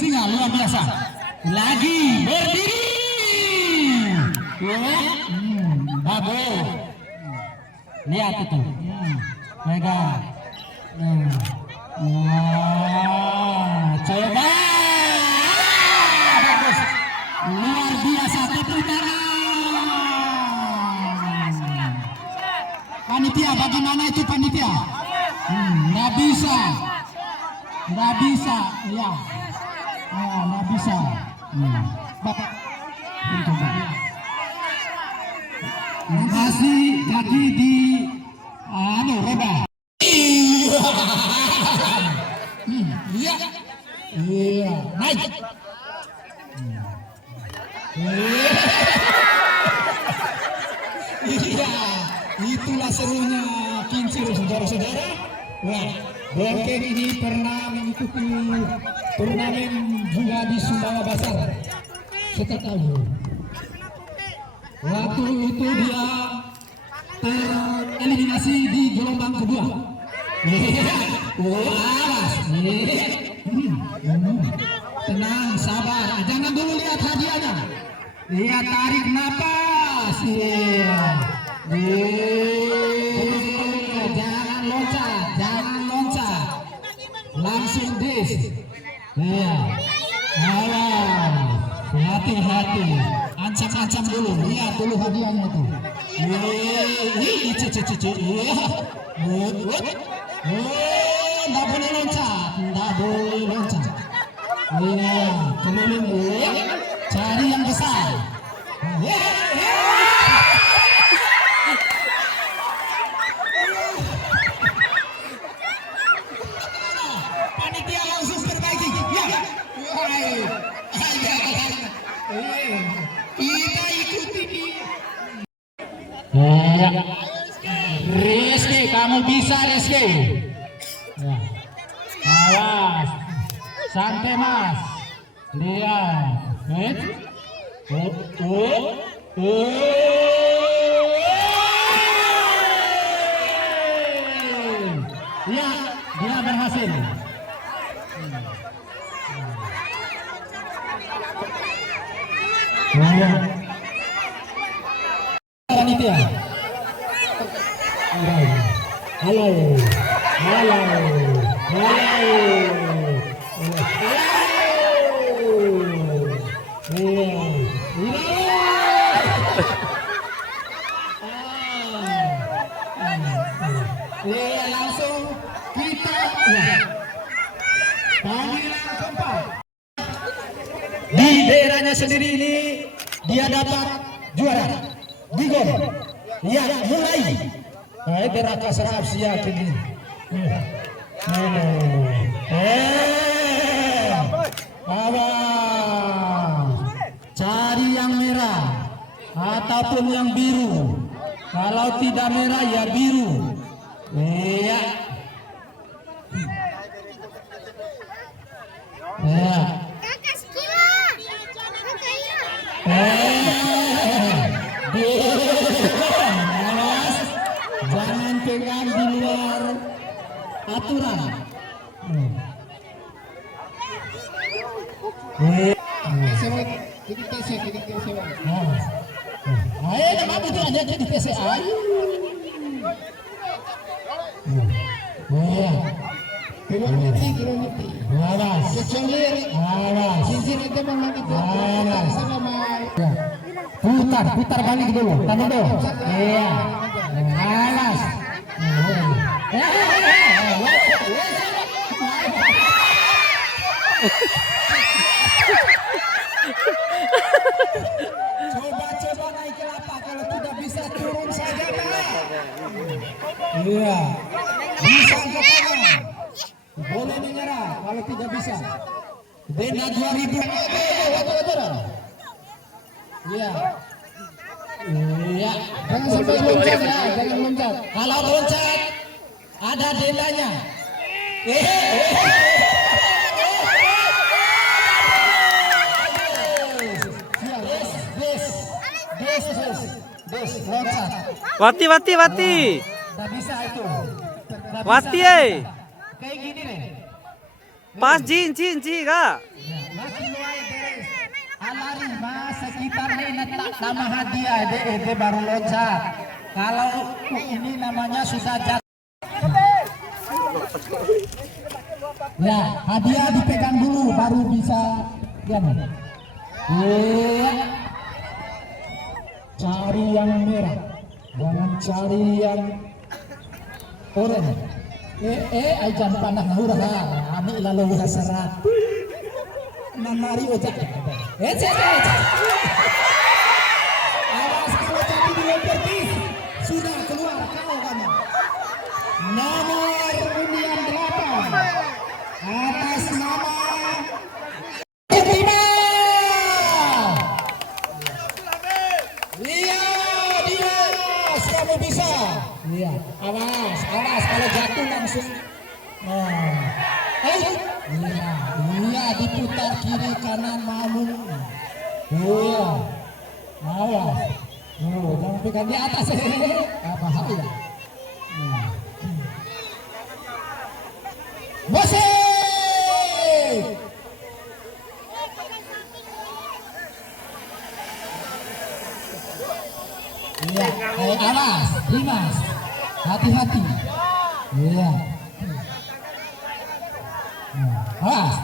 fisiknya luar biasa. Lagi berdiri. Bagus. Lihat itu. Pegang. Coba. Bagus. Luar biasa, tepuk tangan. Panitia, bagaimana itu panitia? Nggak bisa. Ya. Nggak bisa. Bapak. Masih kaki di roda. Iya, naik. Iya, itulah serunya kincir, saudara-saudara. Wah, Bongkeng ini pernah mengikuti turnamen juga di Sumbawa Basar. Kita tahu. Waktu itu dia tereliminasi di gelombang kedua. Awas. Tenang, sabar. Jangan dulu lihat hadiahnya. Lihat, tarik napas. Jangan loncat. Langsung dis. Hati-hati. Ancam-ancam dulu. Lihat dulu hadiahnya itu. Nggak boleh loncat. Keliling. Cari yang besar. Panitia langsung perbaiki. Kita ikuti. Rizky, kamu bisa, Rizky. Awas, santai mas. Lihat. Ya, dia berhasil. Panitia. Halo. Langsung kita panggilan keempat. Di daerahnya sendiri ini dia dapat juara. Bigon. Ya, mulai. Beraka serap siap ini. Cari yang merah ataupun yang biru. Kalau tidak merah ya biru. Iya. Jangan pegang di luar aturan. Ayo, nama itu aja jadi PCA. Putar balik dulu, tahan dulu. Iya. Alas. Coba naik ke lapak, kalau tidak bisa turun saja. Iya. Bisa ke kanan. Boleh menyerah kalau tidak bisa. Denda 2000. Iya. Iya. Jangan sampai loncat ya, jangan loncat. Kalau loncat ada dendanya. Wati. Nggak bisa itu. Wati, kayak gini nih. Pas Jin kak. Laki luai beres. Alari mas sekitar ini letak nama hadiah ede baru loncat. Kalau ini namanya sudah jatuh. Ya, hadiah dipegang dulu baru bisa ya. Cari yang merah, jangan cari yang oranye. Ajan panah hurah, ami lalu hasarat. Namari ojak. Awas kalau jadi dilompat sudah keluar kau kamu. Nomor undian 8 atas nama Fatima. Iya, Dimas kamu bisa. Iya, awas kalau jatuh langsung. Iya diputar kiri kanan malu. Iya, awas. Jangan pegang di atas. Bahaya. Musik. Iya, awas, Dimas, hati-hati. Iya. Awas,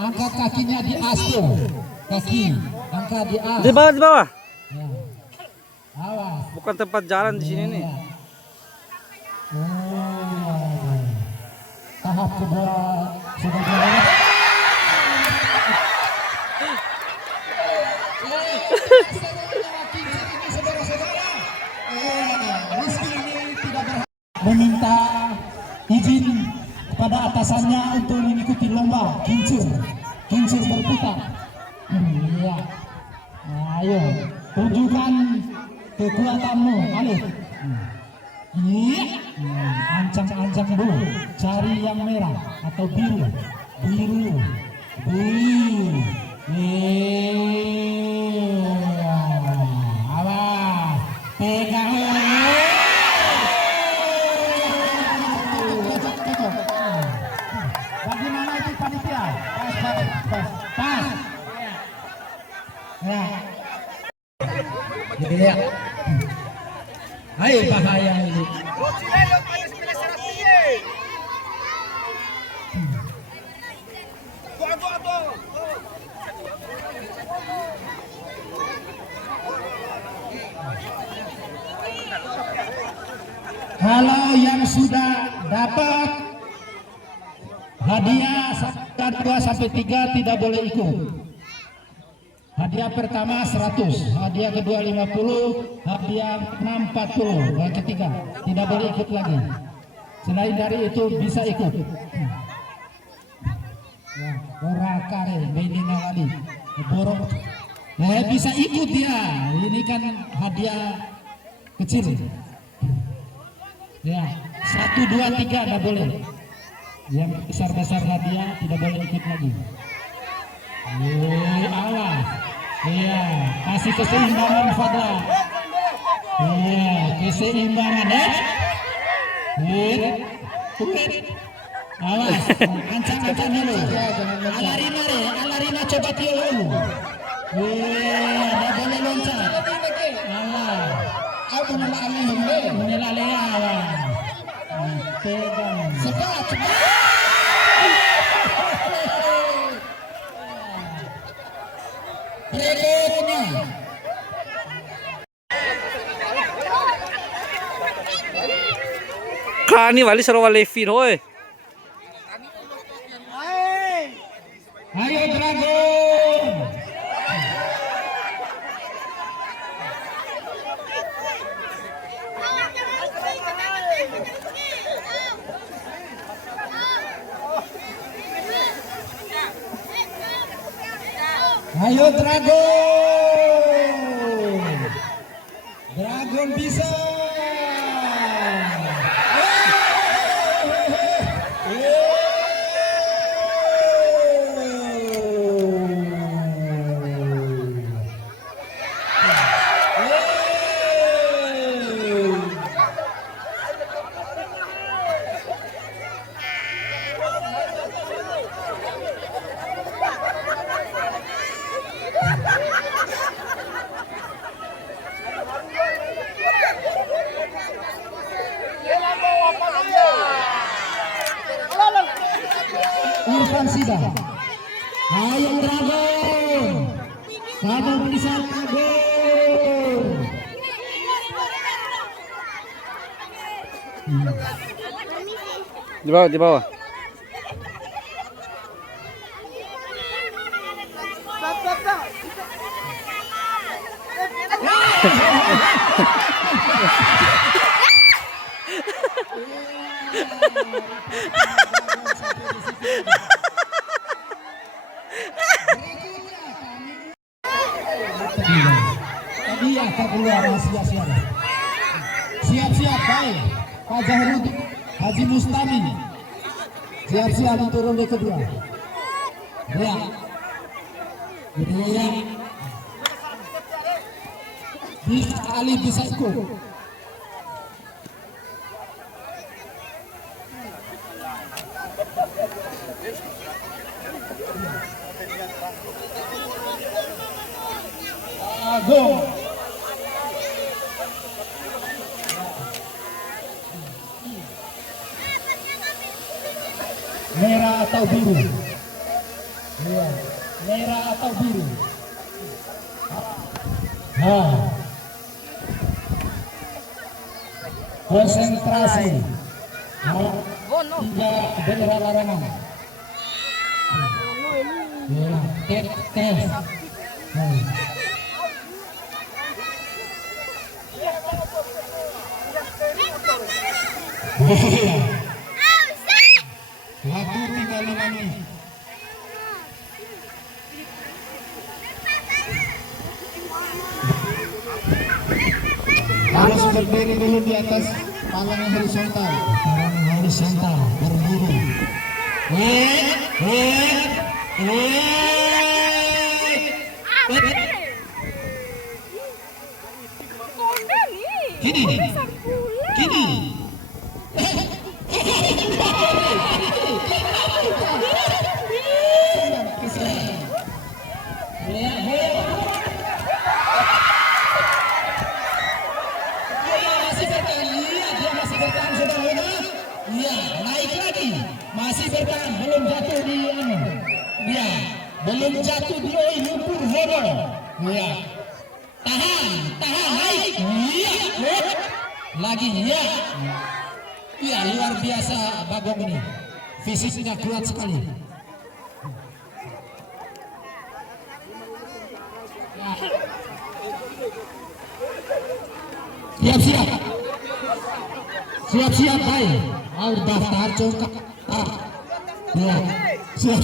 angkat kakinya di as tuh, kaki, angkat di as. Di bawah. Ya. Awas. Bukan tempat jalan di sini nih. Tahap kedua sudah jalan. Meminta izin kepada atasannya untuk mengikuti lomba kincir berputar. Iya. Ayo tunjukkan kekuatanmu, Alif. Iya. Ancang-ancang dulu, cari yang merah atau biru. Awas, pegang. Bagaimana itu panitia? Pas. Ya. Gitu ya. Ayo bahaya ini. Kalau yang sudah dapat hadiah 2 sampai 3 tidak boleh ikut. Hadiah pertama 100, hadiah kedua 50, hadiah 6 40, yang ketiga tidak boleh ikut lagi. Selain dari itu bisa ikut. Ya, Borakare, Medina Wali, Borok. Bisa ikut dia. Ini kan hadiah kecil. Ya, 1 2 3 tidak boleh. Yang besar hadiah tidak boleh ikut lagi. Awas. Iya, kasih keseimbangan Fadla. Iya, keseimbangan ya. Awas, ancang-ancang dulu. Alarina coba tiup dulu. Tidak boleh loncat. Awas. Aku menelalai awas. Pegang. Cepat. Berikutnya. Kani wali saro wali fin hoy. Ayo Dragon. Ayo Dragon. Dragon bisa. bisa. Ayo Dragon. Kamu bisa Dragon. Di bawah, di bawah. Tadi ya keluar siap-siap. Siap-siap baik. Pak Jahrudin, Haji Mustami. Siap-siap turun di kedua. Ya. Ya. Bisa Ali bisa ikut. Go. Merah atau biru? Iya, merah atau biru? Nah. Konsentrasi. Tiga bendera larangan. Ya, tes. Waktu 35 menit. Harus berdiri dulu di atas palang horizontal. Palang horizontal berburu. Kini. Iya, naik lagi. Masih bertahan, belum jatuh di dia. Belum jatuh di lumpur horo. Iya. Tahan, naik. Iya. Lagi ya. Iya, luar biasa Bagong ini. Fisiknya kuat sekali. Siap. Siap baik. Mau daftar congkak. Ya, siap.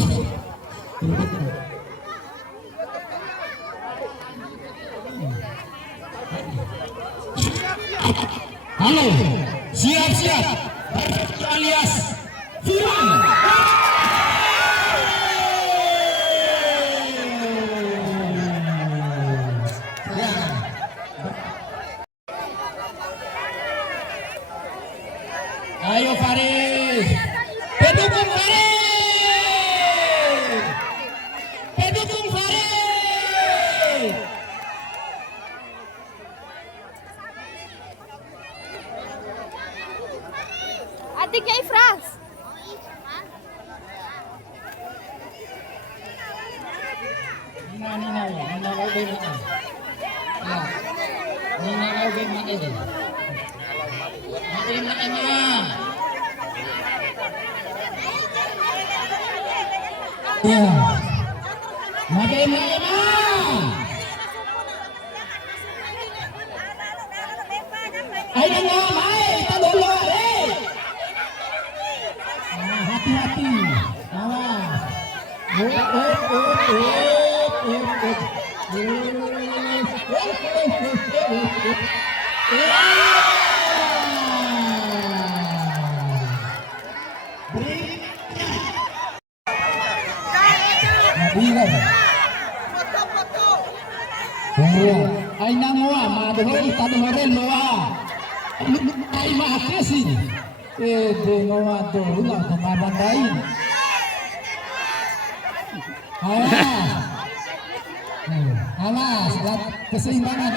Halo, siap. Alias Firman. Ayo Faris, pendukung Faris. Adiknya Ifras. Hati-hati, awas. Ay nangoa, maduhoi taduhoren loa. Ay makasih. Dengoa tuh ulang kemabandain. Awas, lihat keseimbangan.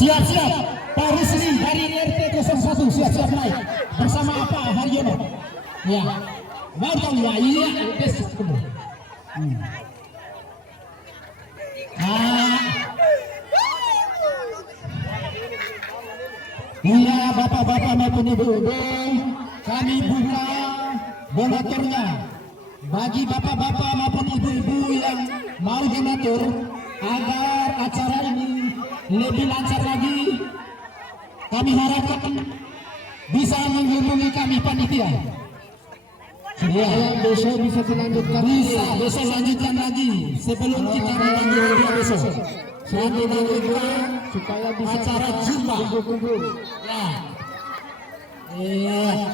Siap-siap Pak Rusli dari RT 01 siap-siap naik bersama Pak Haryono. Ya, mantap ya, iya, best. Iya, bapak-bapak maupun ibu-ibu, kami buka donaturnya. Bagi bapak-bapak maupun ibu-ibu yang mau donatur agar acara ini lebih lancar lagi, kami harapkan bisa menghubungi kami panitia. Ya, besok bisa dilanjutkan. Bisa, besok lanjutkan lagi sebelum kita lanjutkan besok. Nanti lanjutkan supaya bisa acara jumpa. Ya, iya,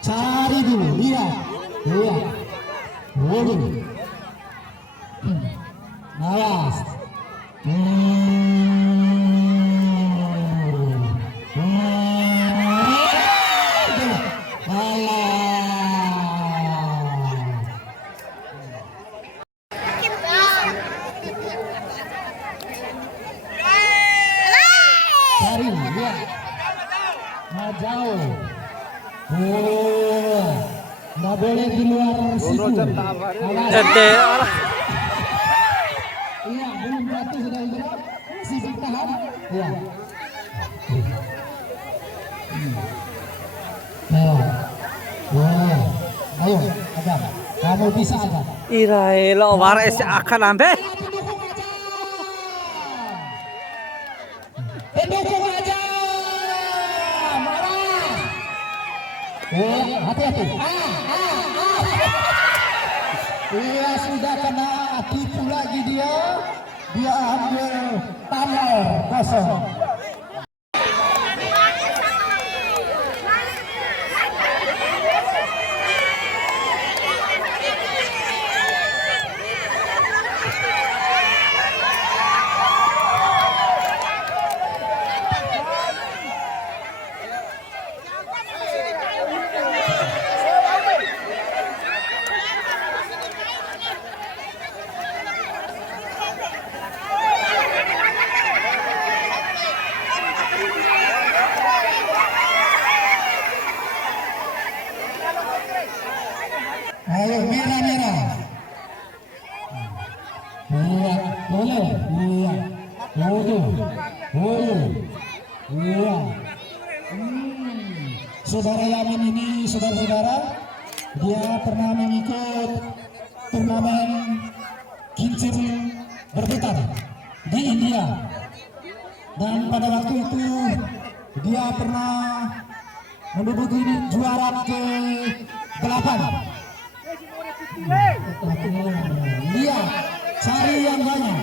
cari dulu, lihat, lihat, dulu. Awas. Cari, lihat. Nah, jauh. Oh, nggak boleh di luar situ. Awas. Ede, alah. Iya, belum jatuh sudah itu. Masih bertahan. Iya. Wah, ayo, Agam. Kamu bisa, Agam. Iraelo, wara esi akan ambe. Pendukung aja, marah. Hati-hati. Iya, sudah kena tipu lagi dia. Dia ambil tanah kosong. Ayo, merah-merah. Iya, boleh. Iya. Iya. Saudara Yaman ini, saudara-saudara, dia pernah mengikut turnamen kincir berputar di India. Dan pada waktu itu dia pernah menduduki juara ke-8. Lihat, cari yang banyak.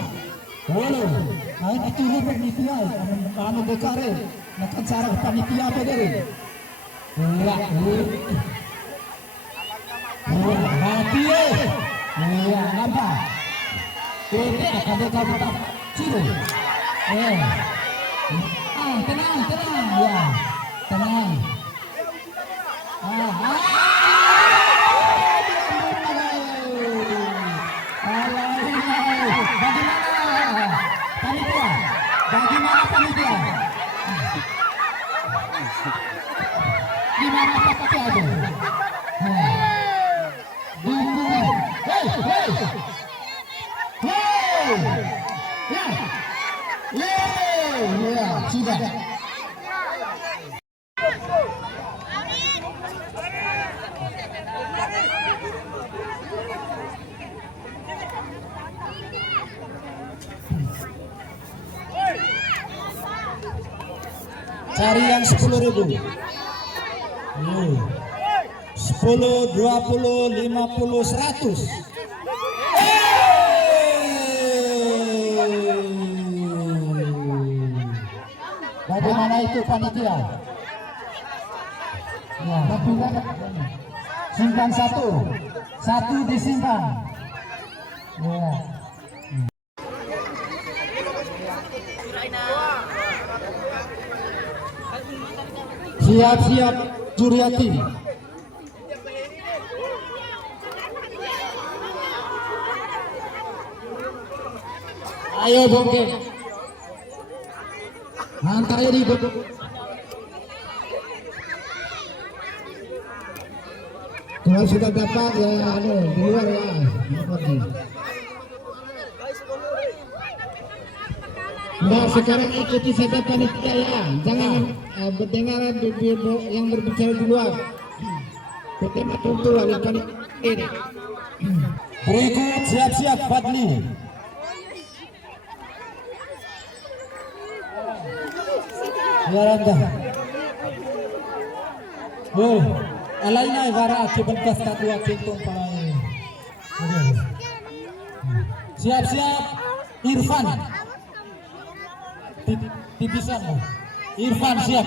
Boleh. Ayo ditunggu panitia, anu bekare. Nak cara panitia pedere. Iya, mati. Iya, nampak. Ini akan kita ciri. Tenang, ya, tenang. Bagaimana panitia? Gimana panitia itu? Ya, sudah. Cari yang 10.000. 10, 20, 50, 100. Bagaimana itu panitia? Ya, simpan satu disimpan. Ya. Siap-siap Juriati. Ayo bongke. Angkanya di kalau sudah dapat ya di luar ya. Nah sekarang ikuti saja panitia ya, jangan mendengar yang berbicara di luar. Pertama tentu lagi panitia. Berikut siap-siap Fadli. Ya Randa. Oh, alay na para akibat statwa kintong palay. Siap-siap Irfan. Tipisan mo. Irfan siap.